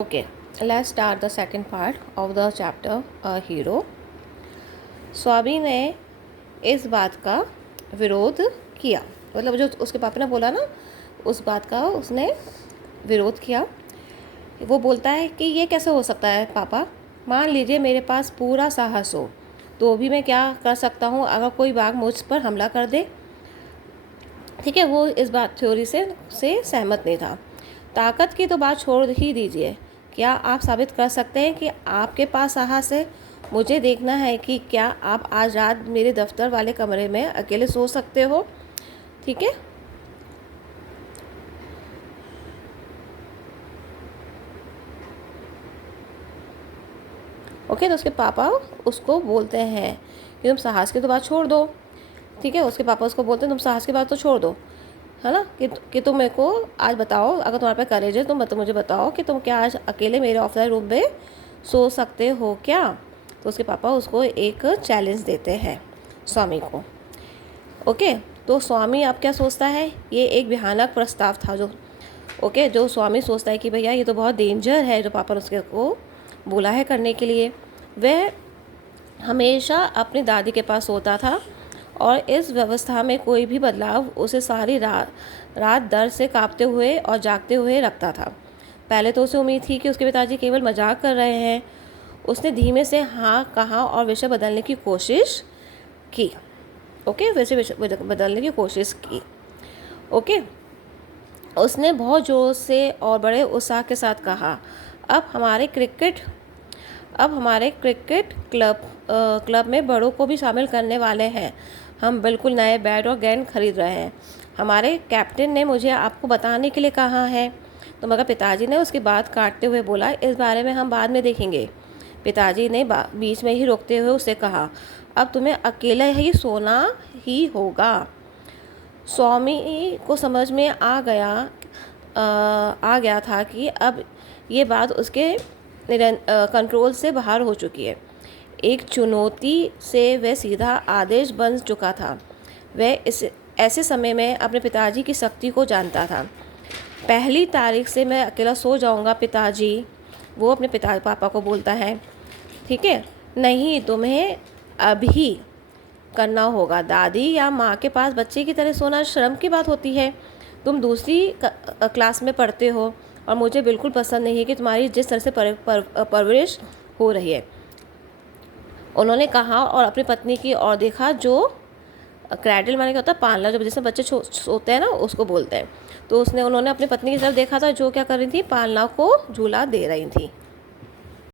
Okay, let's start the second part of the chapter A Hero. स्वामी ने इस बात का विरोध किया, मतलब जो उसके पापा ने बोला ना, उस बात का उसने विरोध किया। वो बोलता है कि ये कैसे हो सकता है पापा, मान लीजिए मेरे पास पूरा साहस हो तो भी मैं क्या कर सकता हूँ अगर कोई बाघ मुझ पर हमला कर दे। ठीक है, वो इस बात थ्योरी से सहमत नहीं था। ताकत की तो बात छोड़ ही दीजिए, क्या आप साबित कर सकते हैं कि आपके पास साहस है? मुझे देखना है कि क्या आप आज रात मेरे दफ्तर वाले कमरे में अकेले सो सकते हो। ठीक है, ओके। तो उसके पापा उसको बोलते हैं कि तुम साहस की तो बात छोड़ दो। ठीक है, उसके पापा उसको बोलते हैं तुम साहस की बात तो छोड़ दो, है ना, कि तुम मेरे को आज बताओ, अगर तुम्हारे पास करेज है तुम मुझे बताओ कि तुम क्या आज अकेले मेरे ऑफिस रूम में सो सकते हो क्या। तो उसके पापा उसको एक चैलेंज देते हैं स्वामी को। ओके, तो स्वामी अब क्या सोचता है, ये एक भयानक प्रस्ताव था जो स्वामी सोचता है कि भैया ये तो बहुत डेंजर है जो पापा ने उसके को बोला है करने के लिए। वह हमेशा अपनी दादी के पास सोता था और इस व्यवस्था में कोई भी बदलाव उसे सारी रात दर्द से कांपते हुए और जागते हुए रखता था। पहले तो उसे उम्मीद थी कि उसके पिताजी केवल मजाक कर रहे हैं। उसने धीमे से हाँ कहा और विषय बदलने की कोशिश की। ओके, विषय बदलने की कोशिश की। ओके, उसने बहुत जोर से और बड़े उत्साह के साथ कहा, अब हमारे क्रिकेट क्लब में बड़ों को भी शामिल करने वाले हैं। हम बिल्कुल नए बैट और गेंद खरीद रहे हैं। हमारे कैप्टन ने मुझे आपको बताने के लिए कहा है। तो मगर पिताजी ने उसकी बात काटते हुए बोला, इस बारे में हम बाद में देखेंगे। पिताजी ने बीच में ही रोकते हुए उसे कहा, अब तुम्हें अकेला ही सोना ही होगा। स्वामी को समझ में आ गया था कि अब ये बात उसके कंट्रोल से बाहर हो चुकी है। एक चुनौती से वह सीधा आदेश बन चुका था। वह इस ऐसे समय में अपने पिताजी की शक्ति को जानता था। पहली तारीख से मैं अकेला सो जाऊंगा पिताजी, वो अपने पापा को बोलता है। ठीक है, नहीं, तुम्हें अभी करना होगा। दादी या माँ के पास बच्चे की तरह सोना शर्म की बात होती है। तुम दूसरी क्लास में पढ़ते हो और मुझे बिल्कुल पसंद नहीं है कि तुम्हारी जिस तरह से परवरिश हो रही है। उन्होंने कहा और अपनी पत्नी की ओर देखा, जो क्रैडल माने क्या होता है, पालना, जब जिसमें बच्चे सोते हैं ना उसको बोलते हैं। तो उन्होंने अपनी पत्नी की तरफ देखा था जो क्या कर रही थी, पालना को झूला दे रही थी।